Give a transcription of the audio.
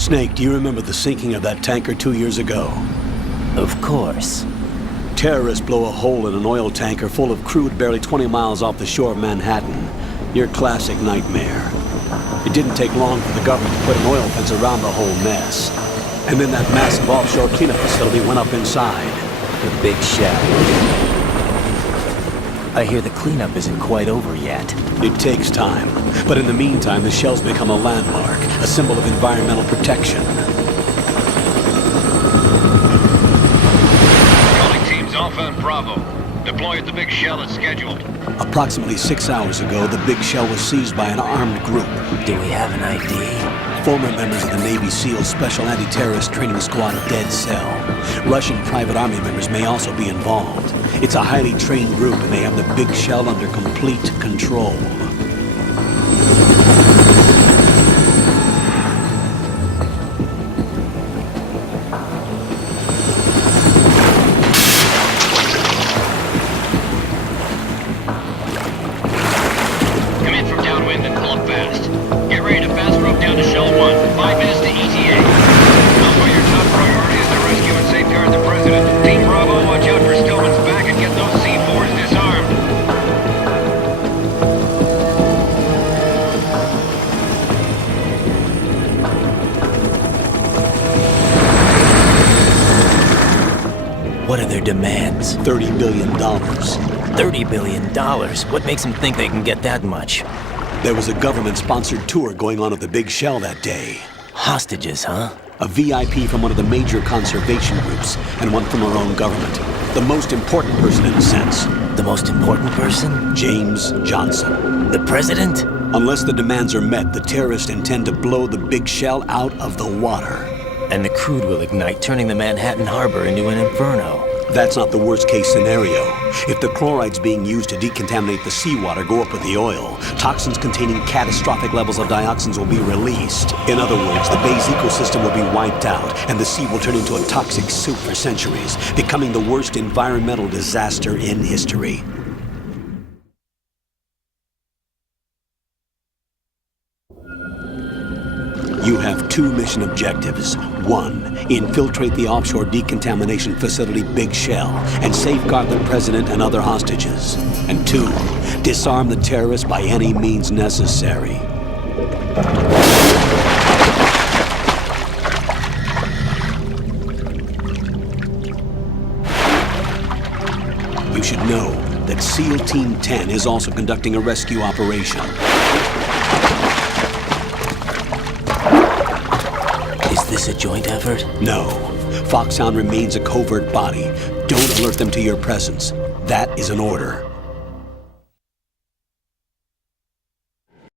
Snake, do you remember the sinking of that tanker 2 years ago? Of course. Terrorists blow a hole in an oil tanker full of crude barely 20 miles off the shore of Manhattan. Your classic nightmare. It didn't take long for the government to put an oil fence around the whole mess. And then that massive offshore cleanup facility went up inside. The Big Shell. I hear the cleanup isn't quite over yet. It takes time. But in the meantime, the shell's become a landmark, a symbol of environmental protection. Calling teams Alpha and Bravo. Deploy at the Big Shell as scheduled. Approximately 6 hours ago, the Big Shell was seized by an armed group. Do we have an ID? Former members of the Navy SEAL Special Anti-Terrorist Training Squad Dead Cell. Russian private army members may also be involved. It's a highly trained group, and they have the Big Shell under complete control. Come in from downwind and pull up fast. Get ready to fast rope down to Shell 1. 5 minutes to ETA. Alpha, your top priority is to rescue and safeguard the President. Team Bravo, watch out for Stillman's back and get those C4s disarmed. What are their demands? $30 billion. $30 billion? What makes them think they can get that much? There was a government-sponsored tour going on at the Big Shell that day. Hostages, huh? A VIP from one of the major conservation groups, and one from our own government. The most important person in a sense. The most important person? James Johnson. The President? Unless the demands are met, the terrorists intend to blow the Big Shell out of the water. And the crude will ignite, turning the Manhattan Harbor into an inferno. That's not the worst-case scenario. If the chlorides being used to decontaminate the seawater go up with the oil, toxins containing catastrophic levels of dioxins will be released. In other words, the bay's ecosystem will be wiped out, and the sea will turn into a toxic soup for centuries, becoming the worst environmental disaster in history. You have 2 mission objectives. 1, infiltrate the offshore decontamination facility Big Shell and safeguard the President and other hostages. And 2, disarm the terrorists by any means necessary. You should know that SEAL Team 10 is also conducting a rescue operation. Is this a joint effort? No. Foxhound remains a covert body. Don't alert them to your presence. That is an order.